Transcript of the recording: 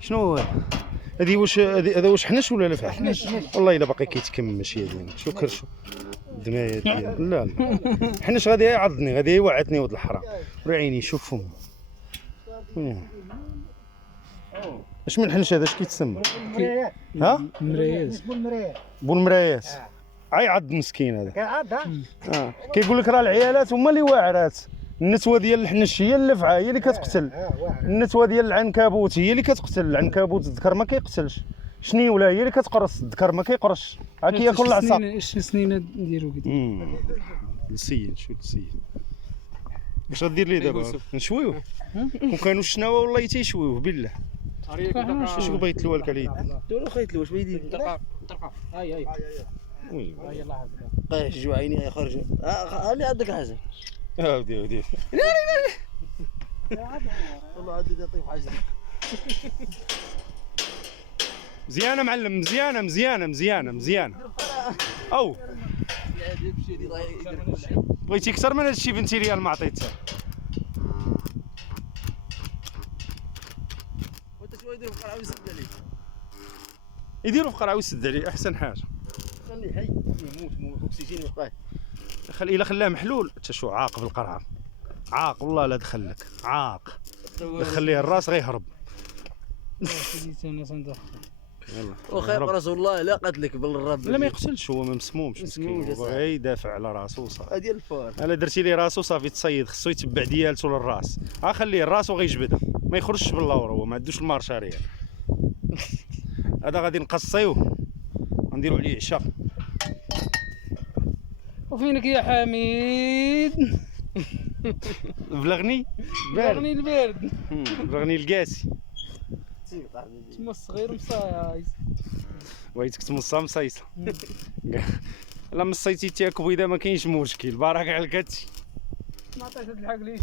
شنو هو هذه؟ واش هذا واش حنش ولا لفح؟ حنش والله الا باقي كيتكمش يا زين. شو كرشو الدمايه ديال لا لا حنش غادي يعضني، غادي يوعدني ولد الحرام. ورا عيني شوف فم. اش من حنش هذا؟ اش كيتسمى؟ ها مرايات. بولمرايات. عيعض مسكين هذا. كيعض كيقول لك راه العيالات هما اللي واعرات. النتوه ديال الحنش هي اللفعه هي اللي كتقتل. النتوه ديال العنكبوت هي اللي كتقتل. العنكبوت الذكر ما كيقتلش. شنيوله هي اللي كتقرص، الذكر ما كيقرصش. ها كياكل العصا. اش السنينه ديالو كدا؟ لسين شو لسين. اش غدير لي دابا؟ نشويوه؟ كون كانوا الشناوه والله تيشويوه بالله. اش بغيت لوالك على يدك؟ دولو خيط له واش بغيتي؟ طرقه هاي وي يلاه هاك بقاش جوعيني يخرج. هاني عندك حاجه. ودي والله عندي يطيب حاجه. مزيانه معلم، مزيانه او بغيتي اكثر من هذا الشيء 20 ريال ما عطيتها. وانت شويه يدير في قرعه ويسد عليك. يديروا في قرعه ويسد عليه احسن حاجه. خليه حي يموت اكسجين يبقاه. خلي الا خلاه محلول حتى شو عاق في القرعه. عاق والله لا دخلك عاق. خليه الراس غيهرب. وخير رسول الله لا قتلك بالرب. لا ما يقتلش، هو ما مسمومش مسكين، هو غير يدافع على راسو وصافي. هادي الفار. الا درتي ليه راسو صافي تصيد، خصو يتبع ديالته للراس. خليه راسو غيجبدها ما يخرجش باللور، هو ما عندوش المارشاريه. هذا غادي نقصيوه غنديروا عليه عشاء. وفينك يا حميد؟ بلغني بلغني البارد. بلغني القاسي. تما الصغير مصايص. بغيتك تمصها مصايصه. لا مصيتي تاكل اذا ما كاينش مشكل، بارك على الكاتشي. ما عطيتش هاد الحق ليش.